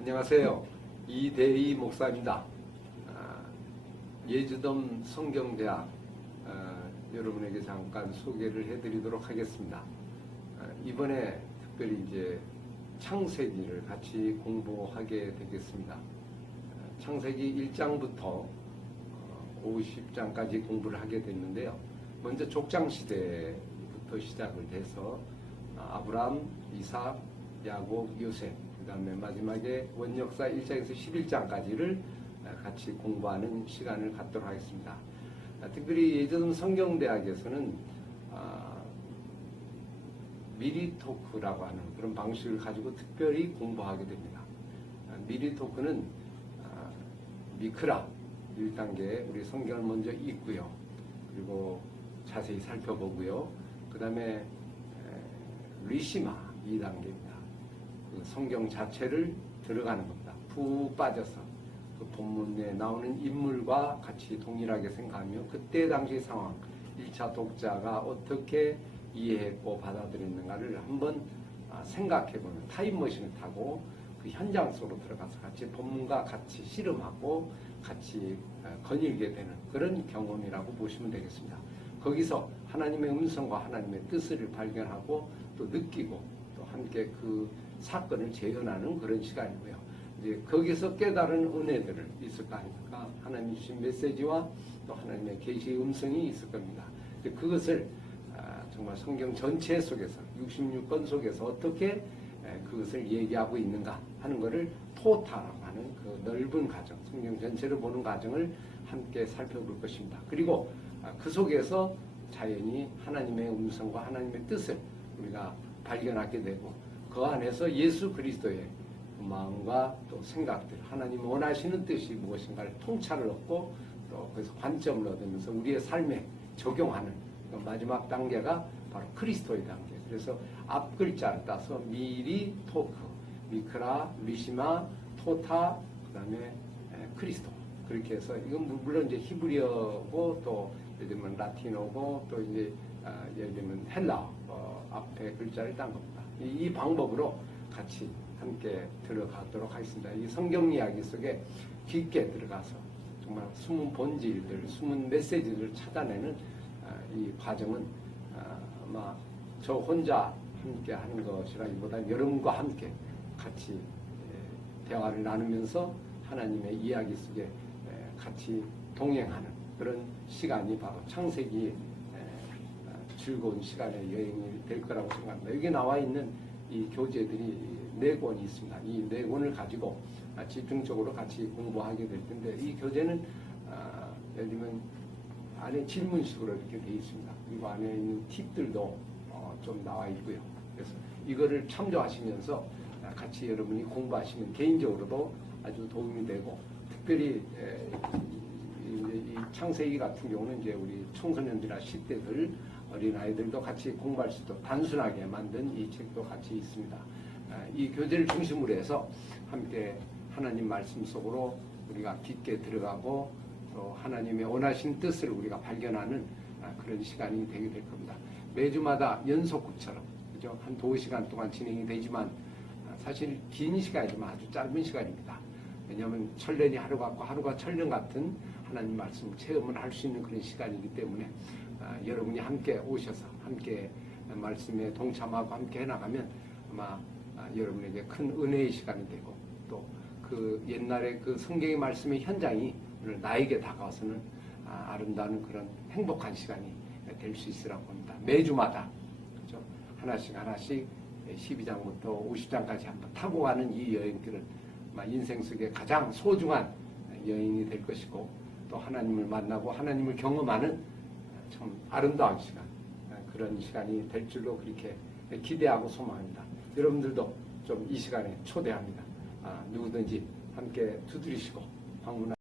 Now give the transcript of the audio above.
안녕하세요. 이대희 목사입니다. 아, 예주돔 성경대학 아, 여러분에게 잠깐 소개를 해드리도록 하겠습니다. 아, 이번에 특별히 이제 창세기를 같이 공부하게 되겠습니다. 아, 창세기 1장부터 50장까지 공부를 하게 됐는데요. 먼저 족장 시대부터 시작을 해서 아, 아브람, 이삭, 야곱, 요셉, 그 다음에 마지막에 원역사 1장에서 11장까지를 같이 공부하는 시간을 갖도록 하겠습니다. 아, 특별히 예전 성경대학에서는 아, 미리 토크라고 하는 그런 방식을 가지고 특별히 공부하게 됩니다. 아, 미리 토크는 아, 미크라 1단계 우리 성경을 먼저 읽고요. 그리고 자세히 살펴보고요. 그 다음에 리시마 2단계입니다. 그 성경 자체를 들어가는 겁니다. 푹 빠져서 그 본문에 나오는 인물과 같이 동일하게 생각하며 그때 당시 상황, 1차 독자가 어떻게 이해했고 받아들였는가를 한번 아, 생각해보는 타임머신을 타고 그 현장 속으로 들어가서 같이 본문과 같이 실험하고 같이 어, 거닐게 되는 그런 경험이라고 보시면 되겠습니다. 거기서 하나님의 음성과 하나님의 뜻을 발견하고 또 느끼고 또 함께 그 사건을 재현하는 그런 시간이고요. 이제 거기서 깨달은 은혜들을 있을 거 아닙니까? 하나님 주신 메시지와 또 하나님의 계시의 음성이 있을 겁니다. 그것을 아, 정말 성경 전체 속에서 66권 속에서 어떻게 에, 그것을 얘기하고 있는가 하는 것을 토타라고 하는 그 넓은 과정, 성경 전체를 보는 과정을 함께 살펴볼 것입니다. 그리고 아, 그 속에서 자연히 하나님의 음성과 하나님의 뜻을 우리가 발견하게 되고 그 안에서 예수 그리스도의 그 마음과 또 생각들, 하나님 원하시는 뜻이 무엇인가를 통찰을 얻고 또 그래서 관점을 얻으면서 우리의 삶에 적용하는 그 마지막 단계가 바로 그리스도의 단계. 그래서 앞 글자를 따서 미리 토크, 미크라, 리시마, 토타, 그 다음에 크리스토. 그렇게 해서 이건 물론 이제 히브리어고 또 예를 들면 라틴어고 또 이제 아, 예를 들면 헬라 어, 앞에 글자를 딴 겁니다. 이, 이 방법으로 같이 함께 들어가도록 하겠습니다. 이 성경 이야기 속에 깊게 들어가서 정말 숨은 본질들, 숨은 메시지를 찾아내는 아, 이 과정은 아, 아마 저 혼자 함께 하는 것이라기보다 여러분과 함께 같이 예, 대화를 나누면서 하나님의 이야기 속에 예, 같이 동행하는 그런 시간이 바로 창세기 즐거운 시간의 여행이 될 거라고 생각합니다. 여기 나와 있는 이 교재들이 네 권이 있습니다. 이 네 권을 가지고 아, 집중적으로 같이 공부하게 될 텐데 이 교재는 아, 예를 들면 안에 질문식으로 이렇게 되어 있습니다. 그리고 안에 있는 팁들도 어, 좀 나와 있고요. 그래서 이거를 참조하시면서 아, 같이 여러분이 공부하시면 개인적으로도 아주 도움이 되고 특별히 에, 이, 이, 이 창세기 같은 경우는 이제 우리 청소년들이나 10대들 어린 아이들도 같이 공부할 수 있도록 단순하게 만든 이 책도 같이 있습니다. 아, 이 교재를 중심으로 해서 함께 하나님 말씀 속으로 우리가 깊게 들어가고 또 하나님의 원하신 뜻을 우리가 발견하는 아, 그런 시간이 되게 될 겁니다. 매주마다 연속극처럼 그죠? 한 두 시간 동안 진행이 되지만 아, 사실 긴 시간이지만 아주 짧은 시간입니다. 왜냐하면 철년이 하루 같고 하루가 철년 같은 하나님 말씀 체험을 할 수 있는 그런 시간이기 때문에 아, 여러분이 함께 오셔서 함께 말씀에 동참하고 함께 해나가면 아마 아, 여러분에게 큰 은혜의 시간이 되고 또 그 옛날에 그 성경의 말씀의 현장이 오늘 나에게 다가와서는 아, 아름다운 그런 행복한 시간이 될 수 있으라고 합니다. 매주마다 그죠? 하나씩 하나씩 12장부터 50장까지 한번 타고 가는 이 여행들은 아마 인생 속에 가장 소중한 여행이 될 것이고 또 하나님을 만나고 하나님을 경험하는 참 아름다운 시간 그런 시간이 될 줄로 그렇게 기대하고 소망합니다. 여러분들도 좀 이 시간에 초대합니다. 아, 누구든지 함께 두드리시고 방문하.